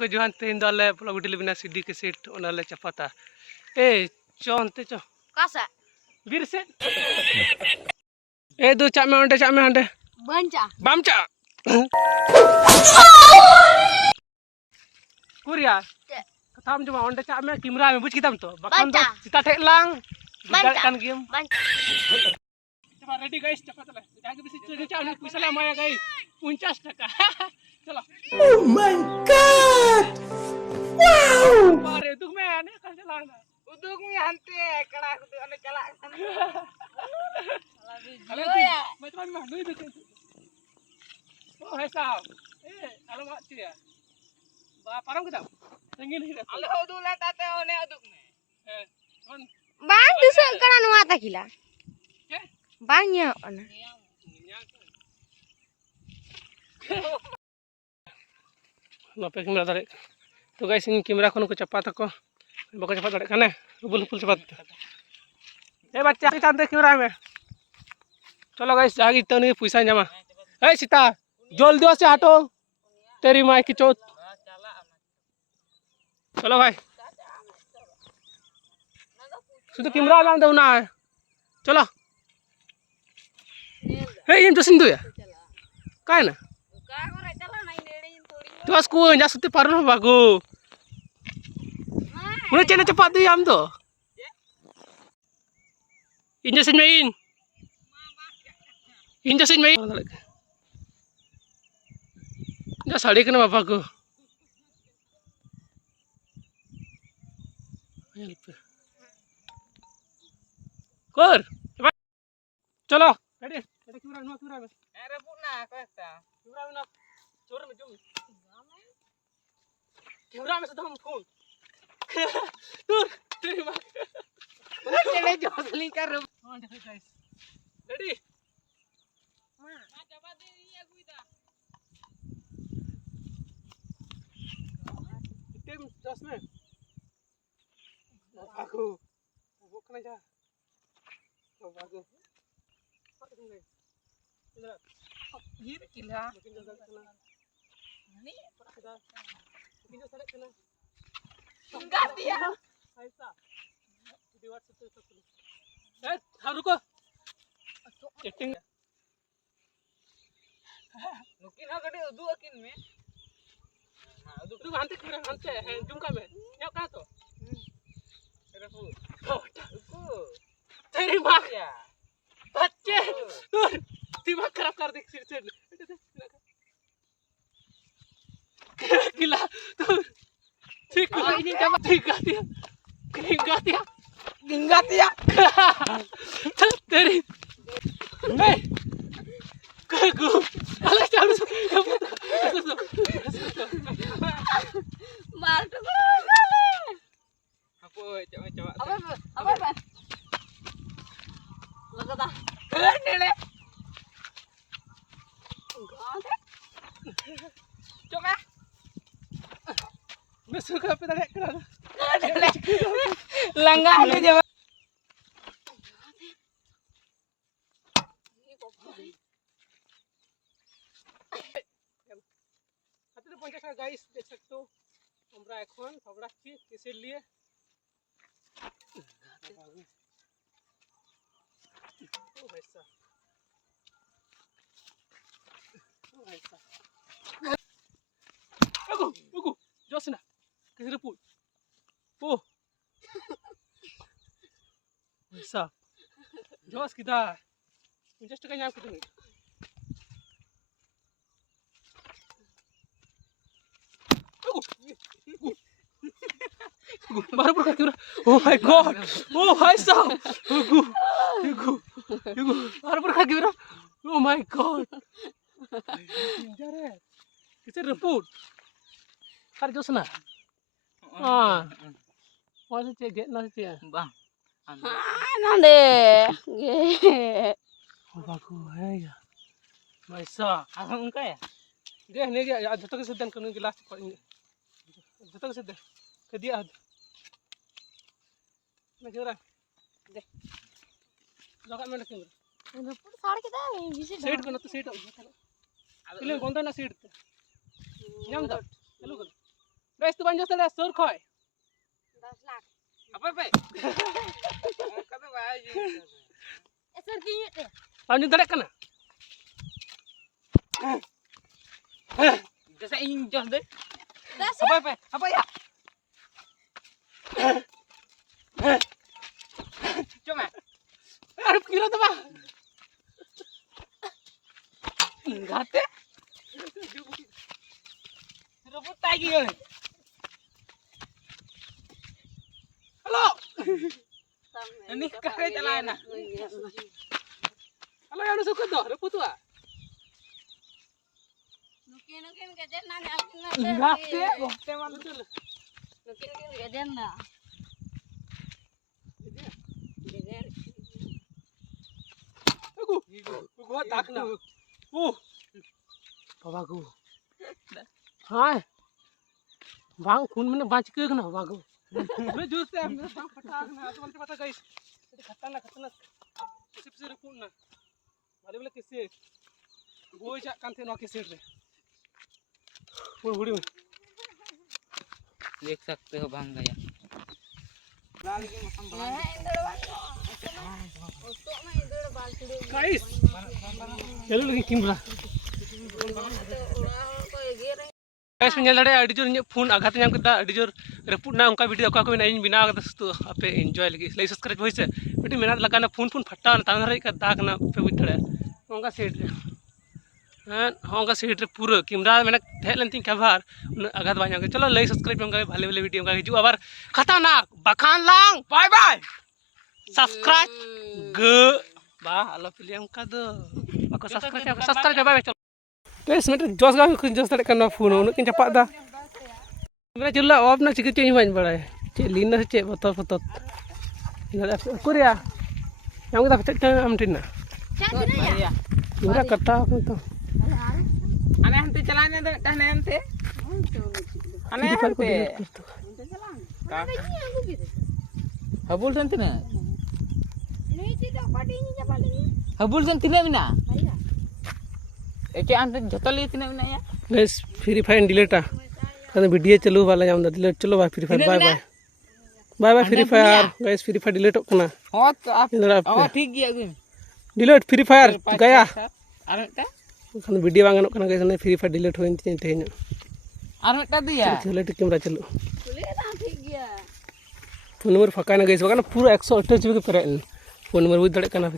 को जोहान तेन दाले प्लगुटी बिना सीडी के सेट ओनाले चपाता ए चोनते चो कासा बीर से ए दो चामे अंडे बंचा बामचा कुरिया कथाम जमा अंडे चामे कैमरा में बुझ किताम तो बखान दो सीता ठेलांग बुझाड़ कान गेम चलो रेडी गाइस चपाता जाके बिसी चले चाने पैसा ले माया गाइस 50 टका चलो ओह माय गॉड वाओ अरे दुख में आने kan चलांग uduk mi hante kala kudu ane cala Halo ya macam mana duit itu oh hai sao halo mak cia ba parang kita tinggi ni ale udu la tate one uduk me cuman bang dusa kana nu ata kila banyak ona Lope kamera tarik तो guys in camera को चपात को बको चपात दड़े कने full चपात ए बच्चा Chande camera में चलो guys जागी तो नहीं पैसा जमा ए सीता जल्दी से हटो तेरी माई की चोट चलो भाई सुधु कैमरा में दो ना चलो ए इन जसिन दो या काय ना Tuas ku nya suti parno bagu. Muna cina cepat tu yam tu. Injasin main. Injasin main. Ya sari kena bapak ku. Kur. Chalo. Ready. Ready camera no camera. ere puna kesta Camera no. Chor में zoom. Camera में से तो हम phone दूर तेरी मां चले जोसली कर हां देखो गाइस रेडी मां जबा दे ये गुइदा टीम 10 में aku वो कने जा तो बागो ये किला ni sudah Pindah sadek kena. enggak dia. Aisa. Di WhatsApp itu. Haruko. Chatting. Mungkin agak dia udu akin me. Nah, udu tu hanti kira hanti jumka me. Ya ka to. Era fu. Oh, aku. Terima ya. Bacche. Tur. दिमाग खराब कर दे फिर से gila tuh ini coba tingkat ya dari kagu alas harus mal tuh coba apa लगता नेले coba मैं सुखा पे दे करा लंगा ले जब হাতে 50 টাকা গাইস দেখ सकते हो আমরা এখন ফাবড়াচ্ছি কিসের लिए ओ भाईसा Aku Josna किसरे पुल ओ भाईसा जोस kita 50 টাকা nyam kita nih baru berkaki udah oh my god oh भाईसा baru berkaki udah oh my god pinjar किसरे reput कर Josna Masa cek get nasi cek bang nande oh bagus ya Maisa asam ka ya dia nih ya jatuh ke sedan kanu gelas kok ini jatuh ke sedan ke dia ada nak kira deh jangan mana kira report साड़ के दा visit set करना तो set हो ini konten ना set nyam dah lalu kan guys tu banyak tadi sur khoi 10 lakh apa pe kata baju sir kinyut deh banyak tadi kena jasa injos deh 10 apa pe apa ya cuma Arif kira tu bang enggak teh rebut lagi kan halo ini kare celana halo yang lu suka tuh reput tuh nukin gajen na enggak teh teh mana tuh nukin gajen na gua tak na babagu hai bang phun mana baca ke kena babagu मैं juice से हमने बंग फटा ना तो बोलते पता guys ये खतरनाक किसी से रुकूं ना वाले वाले किसे वो जा कान थे ना किसे रे वो बुड़ी में देख सकते हो भांग गया गाइस चलो लगी किमरा guys menyal dare adi jor phone aghat nyam keda adi jor reput na onka video ko ina in bina kada stu ape enjoy lagi like subscribe hoise beti menat lagana phone phata na tan rai ka dak na pe buj dare onka set re onka set re pura camera mena thel lentin cover aghat ba nyam chalo like subscribe onka bhale bhale video onka hiju abar khatanak bakhan lang bye bye subscribe ge ba alo pilih onka do aku subscribe bye bye guys meter jos ga kun jos tadi kana phone unak kin capak dah मेरा चुल्ला of ना chicken change बन पड़ा है चे लीना से चे बतौर बतौर इधर कुरिया yang kita pecah am tina udah kata apa itu aneh henti celana deh aneh henti aneh henti habul santi na habul santi na mina ece ante jotali tina mina ya guys free fire delete kan video चलो वाला जाम delete चलो bye free fire bye bye bye bye free fire guys free fire delete kena oh oh ठीक गया gue delete free fire gaya anak ta kan video bang ganok kena guys ne free fire delete hoin tin tehnya anak ta dia delete camera चलो boleh dah ठीक गया phone number फका ना guys बगाना पूरा 128 GB के Peren phone number बुझ दड़े कना